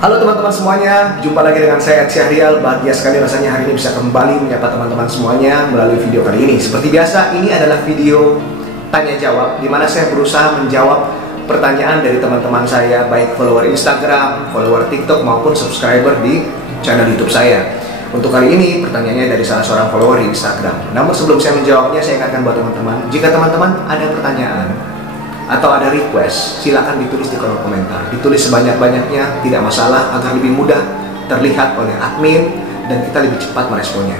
Halo teman-teman semuanya, jumpa lagi dengan saya Syahrial. Bahagia sekali rasanya hari ini bisa kembali menyapa teman-teman semuanya melalui video kali ini. Seperti biasa, ini adalah video tanya jawab, di mana saya berusaha menjawab pertanyaan dari teman-teman saya, baik follower Instagram, follower TikTok maupun subscriber di channel YouTube saya. Untuk kali ini pertanyaannya dari salah seorang follower di Instagram. Namun sebelum saya menjawabnya, saya ingatkan buat teman-teman, jika teman-teman ada pertanyaan atau ada request, silakan ditulis di kolom komentar. Ditulis sebanyak-banyaknya, tidak masalah, agar lebih mudah terlihat oleh admin dan kita lebih cepat meresponnya.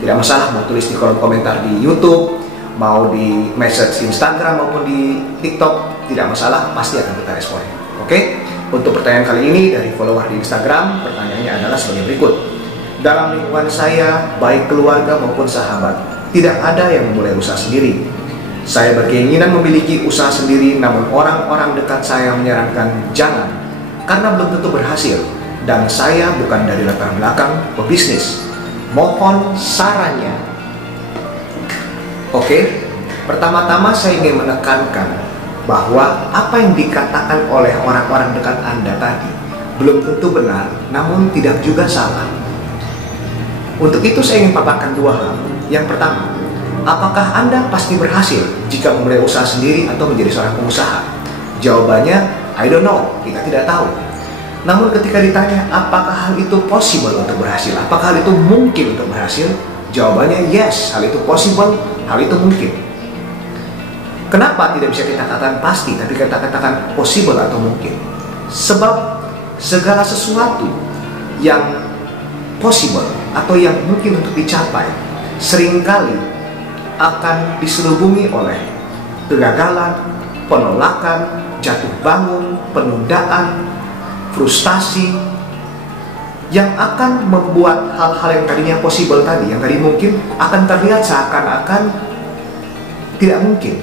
Tidak masalah mau tulis di kolom komentar di YouTube, mau di message Instagram maupun di TikTok, tidak masalah, pasti akan kita respon. Oke? Untuk pertanyaan kali ini dari follower di Instagram, pertanyaannya adalah sebagai berikut. Dalam lingkungan saya, baik keluarga maupun sahabat, tidak ada yang memulai usaha sendiri. Saya berkeinginan memiliki usaha sendiri, namun orang-orang dekat saya menyarankan jangan, karena belum tentu berhasil, dan saya bukan dari latar belakang pebisnis. Mohon sarannya. Oke, pertama-tama saya ingin menekankan bahwa apa yang dikatakan oleh orang-orang dekat Anda tadi belum tentu benar, namun tidak juga salah. Untuk itu saya ingin paparkan dua hal. Yang pertama, apakah Anda pasti berhasil jika memulai usaha sendiri atau menjadi seorang pengusaha? Jawabannya, I don't know, kita tidak tahu. Namun ketika ditanya, apakah hal itu possible untuk berhasil? Apakah hal itu mungkin untuk berhasil? Jawabannya, yes, hal itu possible, hal itu mungkin. Kenapa tidak bisa kita katakan pasti, tapi kita katakan possible atau mungkin? Sebab segala sesuatu yang possible atau yang mungkin untuk dicapai, seringkali akan diselubungi oleh kegagalan, penolakan, jatuh bangun, penundaan, frustasi, yang akan membuat hal-hal yang tadinya possible tadi, yang tadi mungkin, akan terlihat seakan-akan tidak mungkin.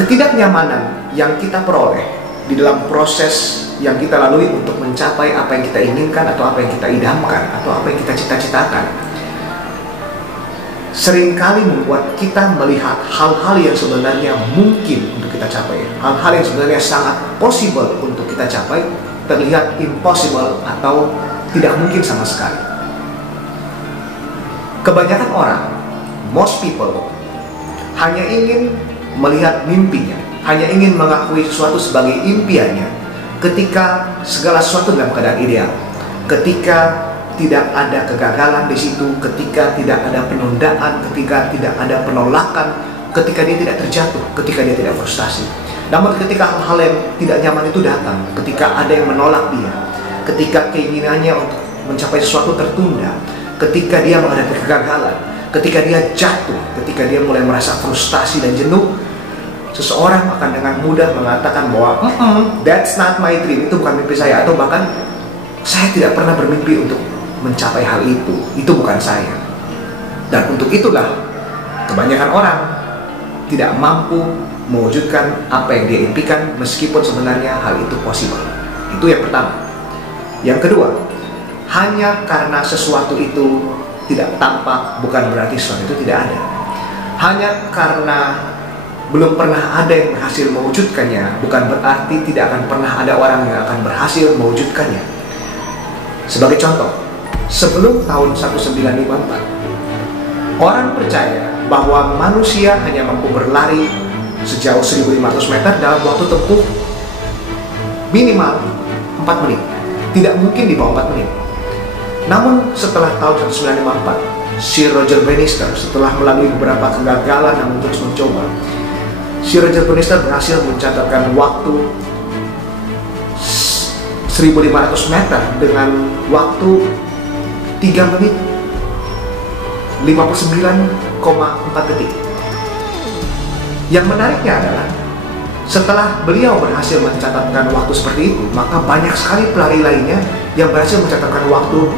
Ketidaknyamanan yang kita peroleh di dalam proses yang kita lalui untuk mencapai apa yang kita inginkan atau apa yang kita idamkan atau apa yang kita cita-citakan, seringkali membuat kita melihat hal-hal yang sebenarnya mungkin untuk kita capai, hal-hal yang sebenarnya sangat possible untuk kita capai, terlihat impossible atau tidak mungkin sama sekali. Kebanyakan orang, most people, hanya ingin melihat mimpinya, hanya ingin mengakui sesuatu sebagai impiannya ketika segala sesuatu dalam keadaan ideal, ketika tidak ada kegagalan di situ, ketika tidak ada penundaan, ketika tidak ada penolakan, ketika dia tidak terjatuh, ketika dia tidak frustasi. Namun ketika hal-hal yang tidak nyaman itu datang, ketika ada yang menolak dia, ketika keinginannya untuk mencapai sesuatu tertunda, ketika dia menghadapi kegagalan, ketika dia jatuh, ketika dia mulai merasa frustasi dan jenuh, seseorang akan dengan mudah mengatakan bahwa that's not my dream, itu bukan mimpi saya, atau bahkan saya tidak pernah bermimpi untuk mencapai hal itu bukan saya. Dan untuk itulah kebanyakan orang tidak mampu mewujudkan apa yang dia impikan meskipun sebenarnya hal itu possible. Itu yang pertama. Yang kedua, hanya karena sesuatu itu tidak tampak bukan berarti sesuatu itu tidak ada. Hanya karena belum pernah ada yang berhasil mewujudkannya bukan berarti tidak akan pernah ada orang yang akan berhasil mewujudkannya. Sebagai contoh, sebelum tahun 1954, orang percaya bahwa manusia hanya mampu berlari sejauh 1500 meter dalam waktu tempuh minimal 4 menit. Tidak mungkin di bawah 4 menit. Namun setelah tahun 1954, Sir Roger Bannister setelah melalui beberapa kegagalan namun terus mencoba, Sir Roger Bannister berhasil mencatatkan waktu 1500 meter dengan waktu 3 menit 59,4 detik. Yang menariknya adalah setelah beliau berhasil mencatatkan waktu seperti itu, maka banyak sekali pelari lainnya yang berhasil mencatatkan waktu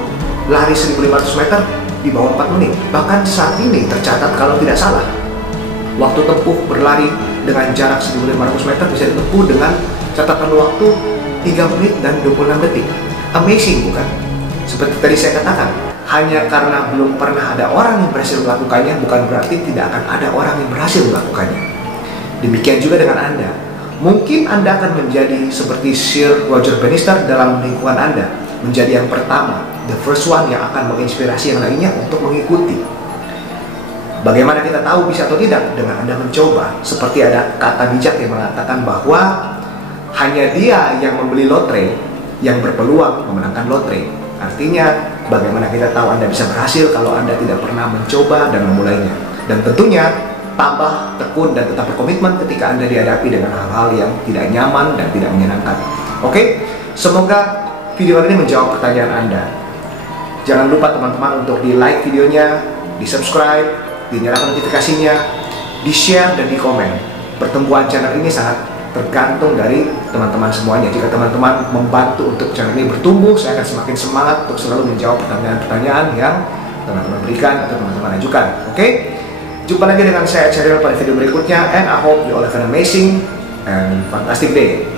lari 1500 meter di bawah 4 menit. Bahkan saat ini tercatat kalau tidak salah, waktu tempuh berlari dengan jarak 1500 meter bisa ditempuh dengan catatan waktu 3 menit dan 26 detik. Amazing, bukan? Seperti tadi saya katakan, hanya karena belum pernah ada orang yang berhasil melakukannya bukan berarti tidak akan ada orang yang berhasil melakukannya. Demikian juga dengan Anda. Mungkin Anda akan menjadi seperti Sir Roger Bannister dalam lingkungan Anda, menjadi yang pertama, the first one yang akan menginspirasi yang lainnya untuk mengikuti. Bagaimana kita tahu bisa atau tidak? Dengan Anda mencoba. Seperti ada kata bijak yang mengatakan bahwa hanya dia yang membeli lotre yang berpeluang memenangkan lotre. Artinya, bagaimana kita tahu Anda bisa berhasil kalau Anda tidak pernah mencoba dan memulainya. Dan tentunya, tambah tekun dan tetap berkomitmen ketika Anda dihadapi dengan hal-hal yang tidak nyaman dan tidak menyenangkan. Oke, semoga video ini menjawab pertanyaan Anda. Jangan lupa teman-teman untuk di-like videonya, di-subscribe, dinyalakan notifikasinya, di-share dan di-komen. Pertumbuhan channel ini sangat tergantung dari teman-teman semuanya. Jika teman-teman membantu untuk channel ini bertumbuh, saya akan semakin semangat untuk selalu menjawab pertanyaan-pertanyaan yang teman-teman berikan atau teman-teman ajukan. Oke? Jumpa lagi dengan saya Cheryl pada video berikutnya, and I hope you all have an amazing and fantastic day.